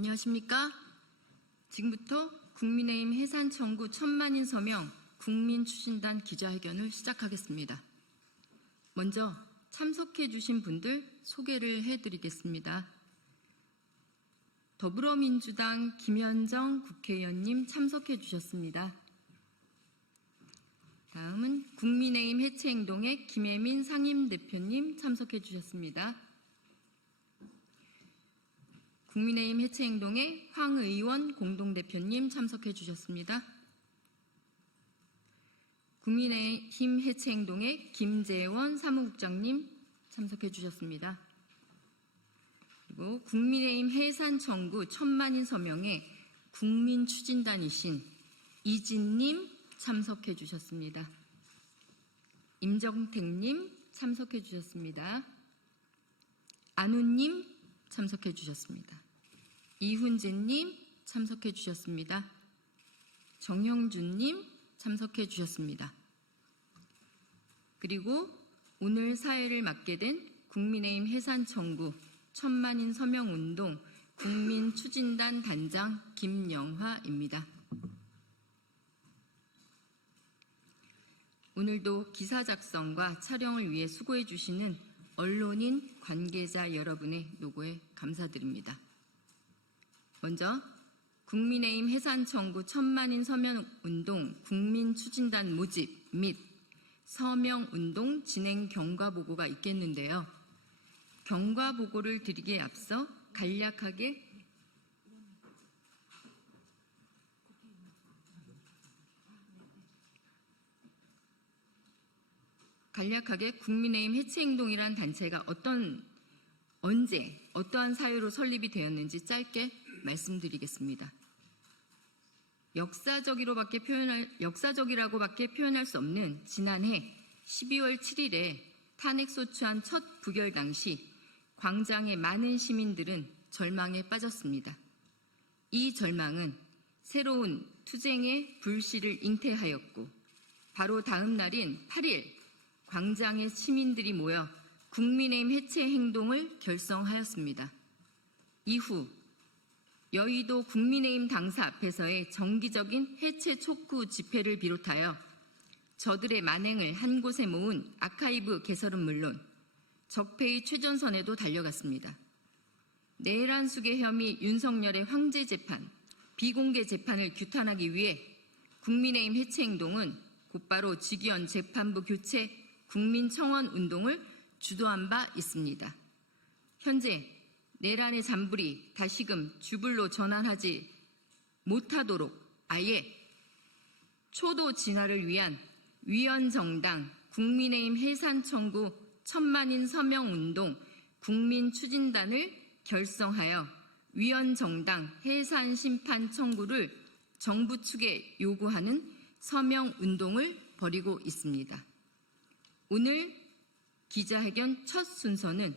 안녕하십니까? 지금부터 국민의힘 해산 청구 1000만인 서명 국민추진단 기자회견을 시작하겠습니다. 먼저 참석해 주신 분들 소개를 해드리겠습니다. 더불어민주당 김현정 국회의원님 참석해 주셨습니다. 다음은 국민의힘 해체행동의 김혜민 상임대표님 참석해 주셨습니다. 국민의힘 해체행동의 황의원 공동대표님 참석해 주셨습니다. 국민의힘 해체행동의 김재원 사무국장님 참석해 주셨습니다. 그리고 국민의힘 해산 청구 1000만인 서명의 국민추진단이신 이진님 참석해 주셨습니다. 임정택님 참석해 주셨습니다. 안우님 참석해 주셨습니다. 이훈재님 참석해 주셨습니다. 정형준님 참석해 주셨습니다. 그리고 오늘 사회를 맡게 된 국민의힘 해산 청구 1000만인 서명운동 국민추진단 단장 김영화입니다. 오늘도 기사 작성과 촬영을 위해 수고해 주시는 언론인 관계자 여러분의 노고에 감사드립니다. 먼저 국민의힘 해산 청구 1000만인 서명운동 국민추진단 모집 및 서명운동 진행 경과보고가 있겠는데요. 경과보고를 드리기에 앞서 간략하게 국민의힘 해체행동이란 단체가 언제 어떠한 사유로 설립이 되었는지 짧게 말씀드리겠습니다. 역사적이라고밖에 표현할 수 없는 지난해 12월 7일에 탄핵소추안 첫 부결 당시 광장의 많은 시민들은 절망에 빠졌습니다. 이 절망은 새로운 투쟁의 불씨를 잉태하였고 바로 다음 날인 8일 광장의 시민들이 모여 국민의힘 해체 행동을 결성하였습니다. 이후 여의도 국민의힘 당사 앞에서의 정기적인 해체 촉구 집회를 비롯하여 저들의 만행을 한 곳에 모은 아카이브 개설은 물론 적폐의 최전선에도 달려갔습니다. 내란숙의 혐의 윤석열의 황제 재판, 비공개 재판을 규탄하기 위해 국민의힘 해체 행동은 곧바로 직위원 재판부 교체 국민청원 운동을 주도한 바 있습니다. 현재 내란의 잔불이 다시금 주불로 전환하지 못하도록 아예 초도 진화를 위한 위헌정당 국민의힘 해산 청구 1000만인 서명운동 국민추진단을 결성하여 위헌정당 해산 심판 청구를 정부 측에 요구하는 서명운동을 벌이고 있습니다. 오늘 기자회견 첫 순서는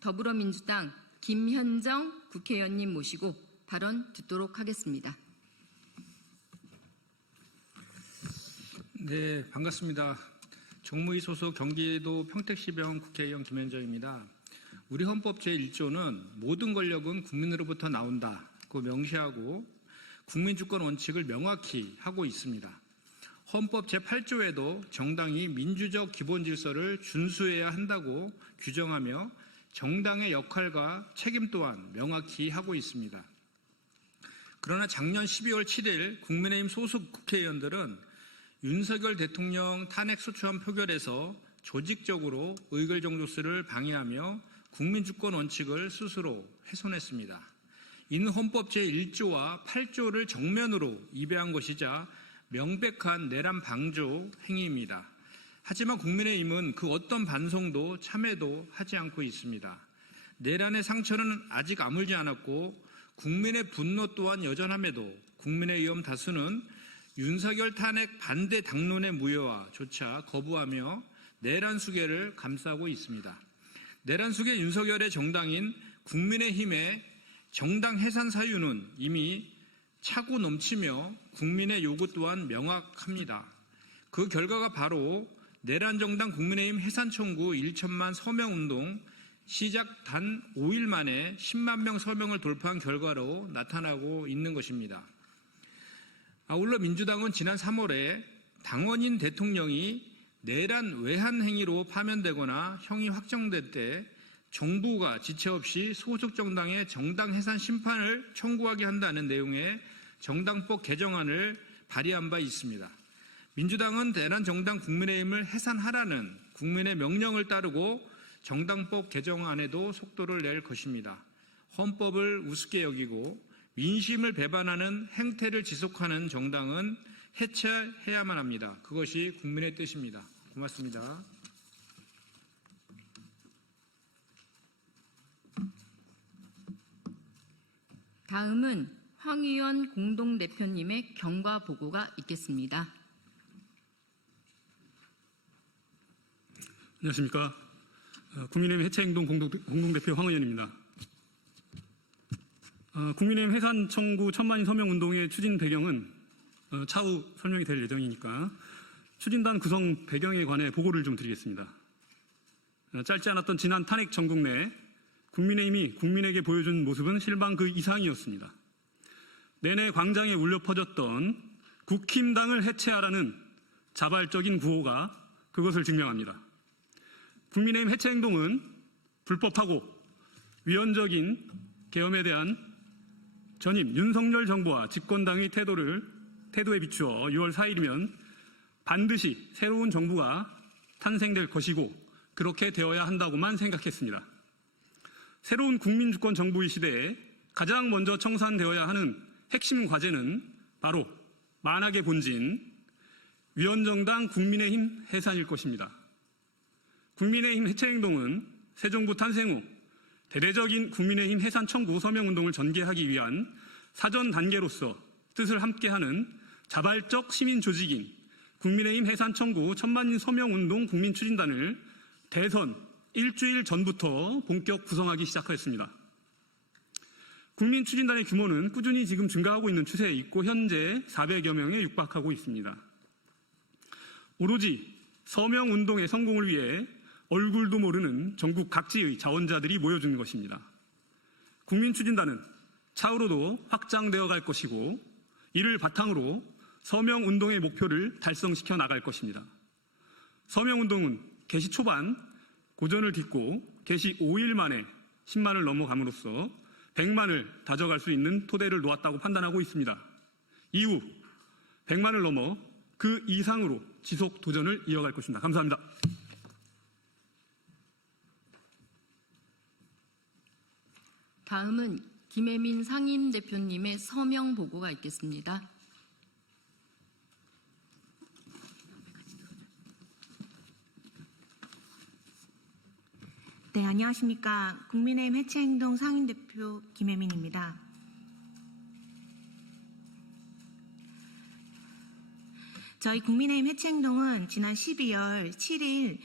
더불어민주당 김현정 국회의원님 모시고 발언 듣도록 하겠습니다. 네, 반갑습니다. 정무위 소속 경기도 평택시병 국회의원 김현정입니다. 우리 헌법 제1조는 모든 권력은 국민으로부터 나온다고 명시하고 국민주권 원칙을 명확히 하고 있습니다. 헌법 제8조에도 정당이 민주적 기본 질서를 준수해야 한다고 규정하며 정당의 역할과 책임 또한 명확히 하고 있습니다. 그러나 작년 12월 7일 국민의힘 소속 국회의원들은 윤석열 대통령 탄핵소추안 표결에서 조직적으로 의결정도수를 방해하며 국민주권 원칙을 스스로 훼손했습니다. 이는 헌법 제1조와 8조를 정면으로 위배한 것이자 명백한 내란 방조 행위입니다. 하지만 국민의힘은 그 어떤 반성도 참회도 하지 않고 있습니다. 내란의 상처는 아직 아물지 않았고 국민의 분노 또한 여전함에도 국민의힘 다수는 윤석열 탄핵 반대 당론의 무효화조차 거부하며 내란 수괴를 감싸고 있습니다. 내란 수괴 윤석열의 정당인 국민의힘의 정당 해산 사유는 이미 차고 넘치며 국민의 요구 또한 명확합니다. 그 결과가 바로 내란 정당 국민의힘 해산 청구 1000만 서명운동 시작 단 5일 만에 10만 명 서명을 돌파한 결과로 나타나고 있는 것입니다. 아울러 민주당은 지난 3월에 당원인 대통령이 내란 외환 행위로 파면되거나 형이 확정될 때 정부가 지체 없이 소속 정당의 정당 해산 심판을 청구하게 한다는 내용의 정당법 개정안을 발의한 바 있습니다. 민주당은 내란 정당 국민의힘을 해산하라는 국민의 명령을 따르고 정당법 개정안에도 속도를 낼 것입니다. 헌법을 우습게 여기고 민심을 배반하는 행태를 지속하는 정당은 해체해야만 합니다. 그것이 국민의 뜻입니다. 고맙습니다. 다음은 황의원 공동대표님의 경과 보고가 있겠습니다. 안녕하십니까. 국민의힘 해체행동 공동대표 황의원입니다. 국민의힘 해산 청구 1000만인 서명 운동의 추진 배경은 차후 설명이 될 예정이니까 추진단 구성 배경에 관해 보고를 좀 드리겠습니다. 짧지 않았던 지난 탄핵 전국 내 국민의힘이 국민에게 보여준 모습은 실망 그 이상이었습니다. 내내 광장에 울려 퍼졌던 국힘당을 해체하라는 자발적인 구호가 그것을 증명합니다. 국민의힘 해체행동은 불법하고 위헌적인 계엄에 대한 전임 윤석열 정부와 집권당의 태도에 비추어 6월 4일이면 반드시 새로운 정부가 탄생될 것이고 그렇게 되어야 한다고만 생각했습니다. 새로운 국민주권 정부의 시대에 가장 먼저 청산되어야 하는 핵심 과제는 바로 만악의 본진, 위헌정당 국민의힘 해산일 것입니다. 국민의힘 해체행동은 새 정부 탄생 후 대대적인 국민의힘 해산 청구 서명운동을 전개하기 위한 사전 단계로서 뜻을 함께하는 자발적 시민 조직인 국민의힘 해산 청구 1000만인 서명운동 국민추진단을 대선 일주일 전부터 본격 구성하기 시작하였습니다. 국민추진단의 규모는 꾸준히 지금 증가하고 있는 추세에 있고 현재 400여 명에 육박하고 있습니다. 오로지 서명운동의 성공을 위해 얼굴도 모르는 전국 각지의 자원자들이 모여주는 것입니다. 국민추진단은 차후로도 확장되어 갈 것이고 이를 바탕으로 서명운동의 목표를 달성시켜 나갈 것입니다. 서명운동은 개시 초반 고전을 딛고 개시 5일 만에 10만을 넘어감으로써 100만을 다져갈 수 있는 토대를 놓았다고 판단하고 있습니다. 이후 100만을 넘어 그 이상으로 지속 도전을 이어갈 것입니다. 감사합니다. 다음은 김혜민 상임대표님의 서명 보고가 있겠습니다. 네, 안녕하십니까. 국민의힘 해체행동 상임대표 김혜민입니다. 저희 국민의힘 해체행동은 지난 12월 7일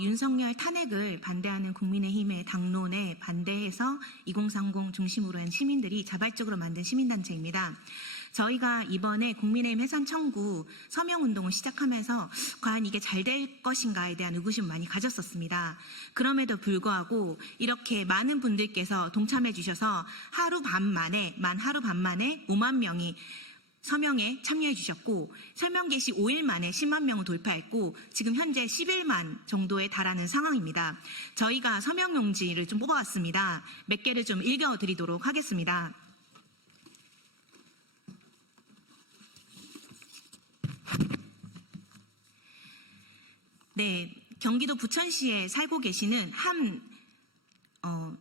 윤석열 탄핵을 반대하는 국민의힘의 당론에 반대해서 2030 중심으로 한 시민들이 자발적으로 만든 시민단체입니다. 저희가 이번에 국민의힘 해산 청구 서명운동을 시작하면서 과연 이게 잘 될 것인가에 대한 의구심을 많이 가졌었습니다. 그럼에도 불구하고 이렇게 많은 분들께서 동참해 주셔서 하루 반 만에 5만 명이 서명에 참여해 주셨고 서명 개시 5일 만에 10만 명을 돌파했고 지금 현재 11만 정도에 달하는 상황입니다. 저희가 서명 용지를 좀 뽑아왔습니다. 몇 개를 좀 읽어드리도록 하겠습니다. 네, 경기도 부천시에 살고 계시는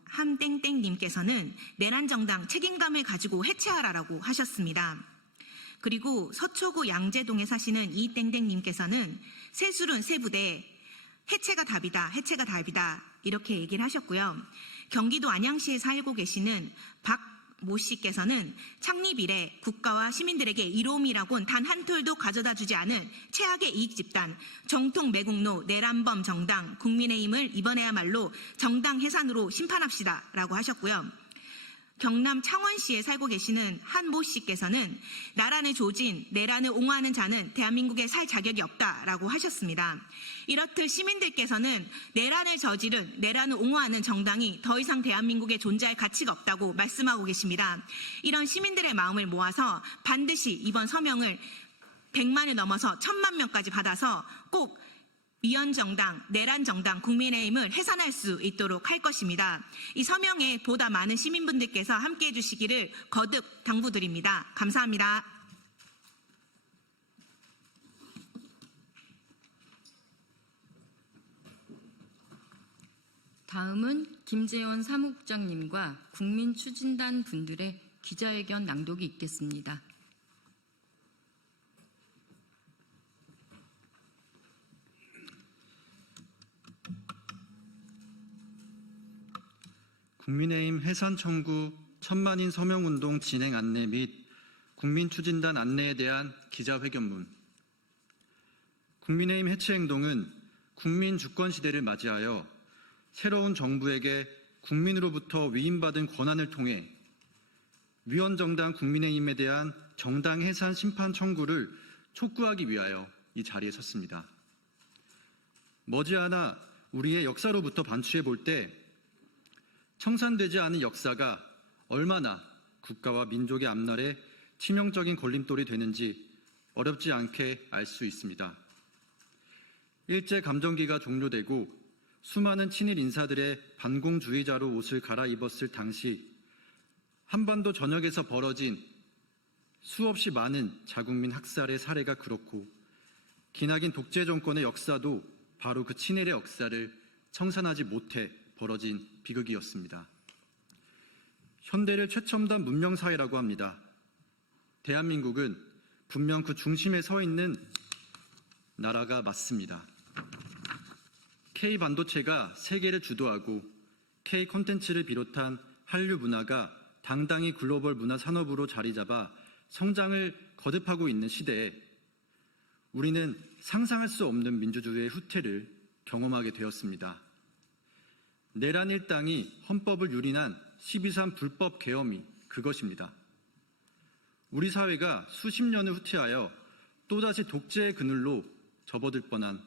함땡땡님께서는 내란정당 책임감을 가지고 해체하라라고 하셨습니다. 그리고 서초구 양재동에 사시는 이땡땡님께서는 새술은 새부대 해체가 답이다 이렇게 얘기를 하셨고요. 경기도 안양시에 살고 계시는 박모 씨께서는 창립 이래 국가와 시민들에게 이로움이라곤 단 한 톨도 가져다 주지 않은 최악의 이익 집단 정통 매국노 내란범 정당 국민의힘을 이번에야말로 정당 해산으로 심판합시다 라고 하셨고요. 경남 창원시에 살고 계시는 한 모 씨께서는 나란을 조진, 내란을 옹호하는 자는 대한민국에 살 자격이 없다라고 하셨습니다. 이렇듯 시민들께서는 내란을 저지른, 내란을 옹호하는 정당이 더 이상 대한민국에 존재할 가치가 없다고 말씀하고 계십니다. 이런 시민들의 마음을 모아서 반드시 이번 서명을 100만을 넘어서 1000만 명까지 받아서 꼭 위헌정당, 내란정당, 국민의힘을 해산할 수 있도록 할 것입니다. 이 서명에 보다 많은 시민분들께서 함께해 주시기를 거듭 당부드립니다. 감사합니다. 다음은 김재원 사무국장님과 국민추진단 분들의 기자회견 낭독이 있겠습니다. 국민의힘 해산 청구 1000만인 서명운동 진행 안내 및 국민추진단 안내에 대한 기자회견문. 국민의힘 해체행동은 국민 주권 시대를 맞이하여 새로운 정부에게 국민으로부터 위임받은 권한을 통해 위헌정당 국민의힘에 대한 정당 해산 심판 청구를 촉구하기 위하여 이 자리에 섰습니다. 머지않아 우리의 역사로부터 반추해 볼 때 청산되지 않은 역사가 얼마나 국가와 민족의 앞날에 치명적인 걸림돌이 되는지 어렵지 않게 알 수 있습니다. 일제 감정기가 종료되고 수많은 친일 인사들의 반공주의자로 옷을 갈아입었을 당시 한반도 전역에서 벌어진 수없이 많은 자국민 학살의 사례가 그렇고 기나긴 독재 정권의 역사도 바로 그 친일의 역사를 청산하지 못해 벌어진 비극이었습니다. 현대를 최첨단 문명사회라고 합니다. 대한민국은 분명 그 중심에 서 있는 나라가 맞습니다. K반도체가 세계를 주도하고 K콘텐츠를 비롯한 한류 문화가 당당히 글로벌 문화 산업으로 자리 잡아 성장을 거듭하고 있는 시대에 우리는 상상할 수 없는 민주주의의 후퇴를 경험하게 되었습니다. 내란 일당이 헌법을 유린한 12.3 불법 계엄이 그것입니다. 우리 사회가 수십 년을 후퇴하여 또다시 독재의 그늘로 접어들 뻔한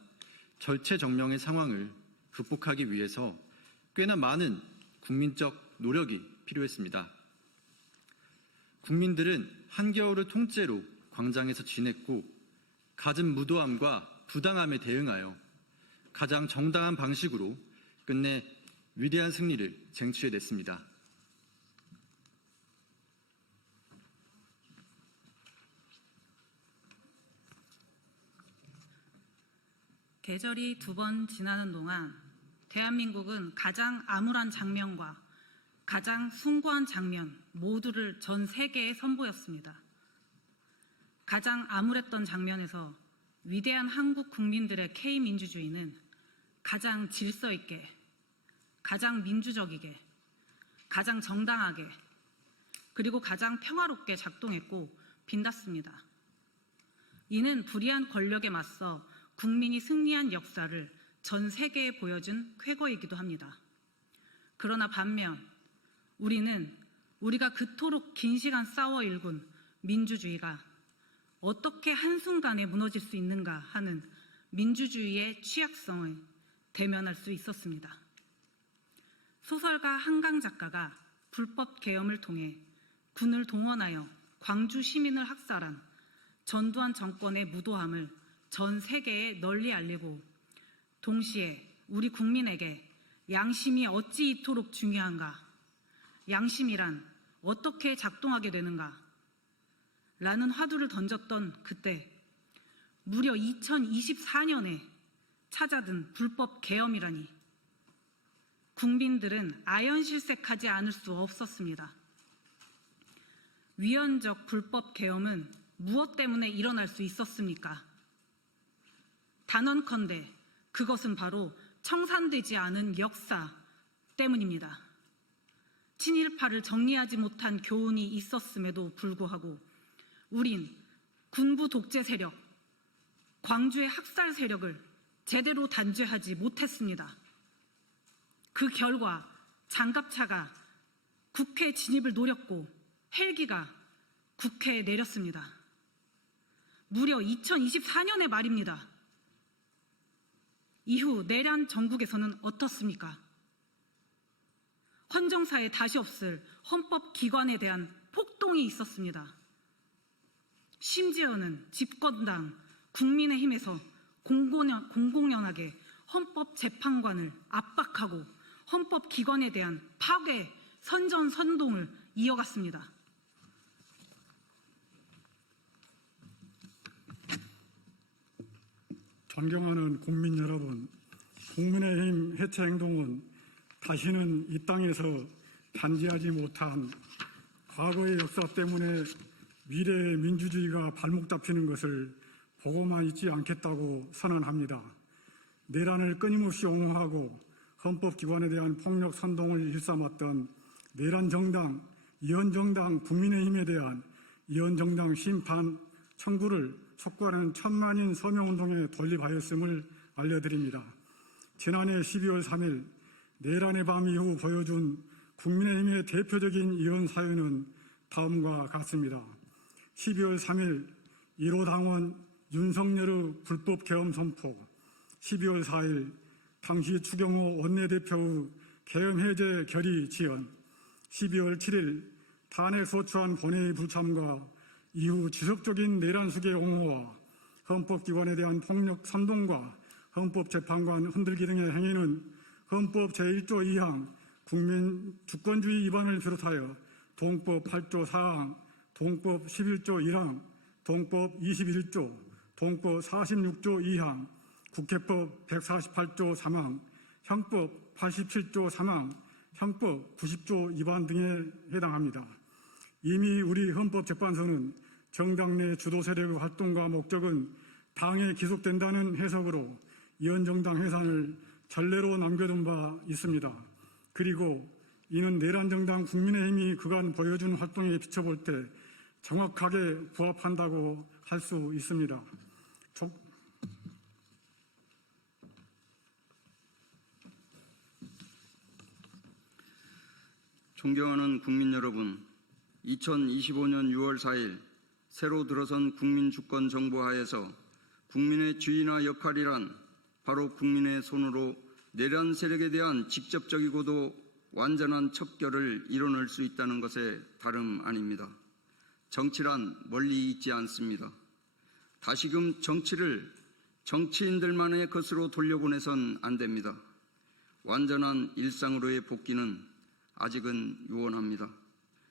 절체정명의 상황을 극복하기 위해서 꽤나 많은 국민적 노력이 필요했습니다. 국민들은 한겨울을 통째로 광장에서 지냈고 갖은 무도함과 부당함에 대응하여 가장 정당한 방식으로 끝내 위대한 승리를 쟁취해냈습니다. 계절이 2번 지나는 동안 대한민국은 가장 암울한 장면과 가장 숭고한 장면 모두를 전 세계에 선보였습니다. 가장 암울했던 장면에서 위대한 한국 국민들의 K민주주의는 가장 질서 있게, 가장 민주적이게, 가장 정당하게, 그리고 가장 평화롭게 작동했고 빛났습니다. 이는 불의한 권력에 맞서 국민이 승리한 역사를 전 세계에 보여준 쾌거이기도 합니다. 그러나 반면 우리는 우리가 그토록 긴 시간 싸워 일군 민주주의가 어떻게 한순간에 무너질 수 있는가 하는 민주주의의 취약성을 대면할 수 있었습니다. 소설가 한강 작가가 불법 계엄을 통해 군을 동원하여 광주 시민을 학살한 전두환 정권의 무도함을 전 세계에 널리 알리고 동시에 우리 국민에게 양심이 어찌 이토록 중요한가, 양심이란 어떻게 작동하게 되는가 라는 화두를 던졌던 그때 무려 2024년에 찾아든 불법 계엄이라니 국민들은 아연실색하지 않을 수 없었습니다. 위헌적 불법 계엄은 무엇 때문에 일어날 수 있었습니까? 단언컨대 그것은 바로 청산되지 않은 역사 때문입니다. 친일파를 정리하지 못한 교훈이 있었음에도 불구하고 우린 군부 독재 세력, 광주의 학살 세력을 제대로 단죄하지 못했습니다. 그 결과 장갑차가 국회 진입을 노렸고 헬기가 국회에 내렸습니다. 무려 2024년의 말입니다. 이후 내란 정국에서는 어떻습니까? 헌정사에 다시 없을 헌법기관에 대한 폭동이 있었습니다. 심지어는 집권당 국민의힘에서 공공연하게 헌법재판관을 압박하고 헌법기관에 대한 파괴, 선전선동을 이어갔습니다. 존경하는 국민 여러분, 국민의힘 해체 행동은 다시는 이 땅에서 단지하지 못한 과거의 역사 때문에 미래의 민주주의가 발목 잡히는 것을 보고만 있지 않겠다고 선언합니다. 내란을 끊임없이 옹호하고 헌법기관에 대한 폭력 선동을 일삼았던 내란정당, 이원정당 국민의힘에 대한 이원정당 심판 청구를 촉구하는 천만인 서명운동에 돌입하였음을 알려드립니다. 지난해 12월 3일 내란의 밤 이후 보여준 국민의힘의 대표적인 이원 사유는 다음과 같습니다. 12월 3일 1호 당원 윤석열의 불법 계엄 선포, 12월 4일 당시 추경호 원내대표의 계엄 해제 결의 지연, 12월 7일 탄핵 소추안 본회의 불참과 이후 지속적인 내란 수계 옹호와 헌법기관에 대한 폭력 선동과 헌법재판관 흔들기 등의 행위는 헌법 제1조 2항 국민 주권주의 위반을 비롯하여 동법 8조 4항, 동법 11조 1항, 동법 21조, 동법 46조 2항, 국회법 148조 3항, 형법 87조 3항, 형법 90조 위반 등에 해당합니다. 이미 우리 헌법재판소는 정당 내 주도 세력의 활동과 목적은 당에 기속된다는 해석으로 이원정당 해산을 전례로 남겨둔 바 있습니다. 그리고 이는 내란정당 국민의힘이 그간 보여준 활동에 비춰볼 때 정확하게 부합한다고 할 수 있습니다. 존경하는 국민 여러분, 2025년 6월 4일 새로 들어선 국민주권정부 하에서 국민의 지위나 역할이란 바로 국민의 손으로 내란 세력에 대한 직접적이고도 완전한 척결을 이뤄낼 수 있다는 것에 다름 아닙니다. 정치란 멀리 있지 않습니다. 다시금 정치를 정치인들만의 것으로 돌려보내선 안 됩니다. 완전한 일상으로의 복귀는 아직은 유언합니다.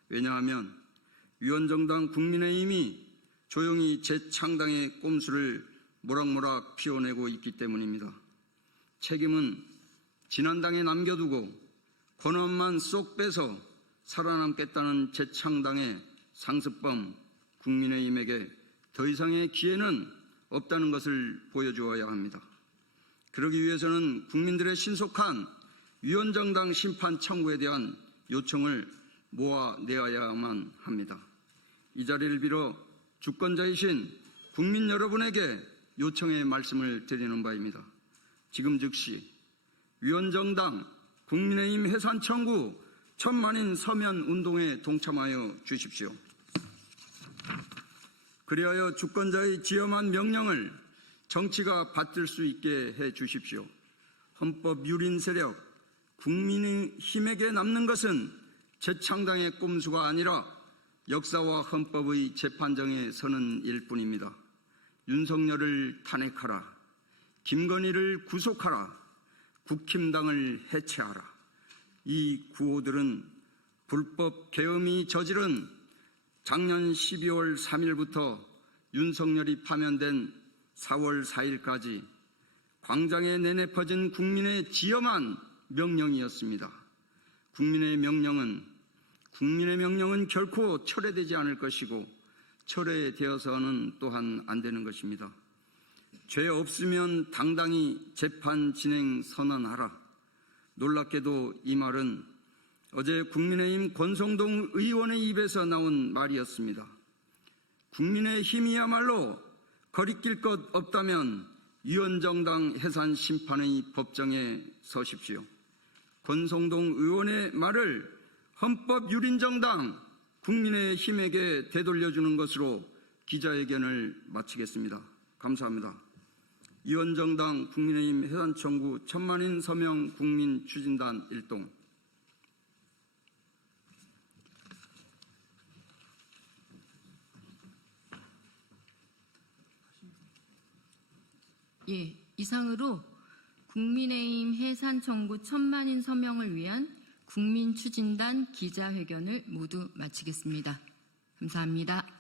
왜냐하면 위원정당 국민의힘이 조용히 재창당의 꼼수를 모락모락 피워내고 있기 때문입니다. 책임은 지난당에 남겨두고 권한만 쏙 빼서 살아남겠다는 재창당의 상습범 국민의힘에게 더 이상의 기회는 없다는 것을 보여주어야 합니다. 그러기 위해서는 국민들의 신속한 위원정당 심판 청구에 대한 요청을 모아내야만 합니다. 이 자리를 빌어 주권자이신 국민 여러분에게 요청의 말씀을 드리는 바입니다. 지금 즉시 위원정당 국민의힘 해산 청구 천만인 서면 운동에 동참하여 주십시오. 그리하여 주권자의 지엄한 명령을 정치가 받들 수 있게 해 주십시오. 헌법 유린 세력 국민의힘에게 남는 것은 재창당의 꼼수가 아니라 역사와 헌법의 재판정에 서는 일뿐입니다. 윤석열을 탄핵하라. 김건희를 구속하라. 국힘당을 해체하라. 이 구호들은 불법 계엄이 저지른 작년 12월 3일부터 윤석열이 파면된 4월 4일까지 광장에 내내 퍼진 국민의 지엄한 명령이었습니다. 국민의 명령은 결코 철회되지 않을 것이고 철회되어서는 또한 안 되는 것입니다. 죄 없으면 당당히 재판 진행 선언하라. 놀랍게도 이 말은 어제 국민의힘 권성동 의원의 입에서 나온 말이었습니다. 국민의힘이야말로 거리낄 것 없다면 위원정당 해산 심판의 법정에 서십시오. 권성동 의원의 말을 헌법유린정당 국민의힘에게 되돌려주는 것으로 기자회견을 마치겠습니다. 감사합니다. 위원정당 국민의힘 해산청구 1000만인 서명 국민 추진단 일동. 예, 이상으로 국민의힘 해산 청구 1000만인 서명을 위한 국민 추진단 기자회견을 모두 마치겠습니다. 감사합니다.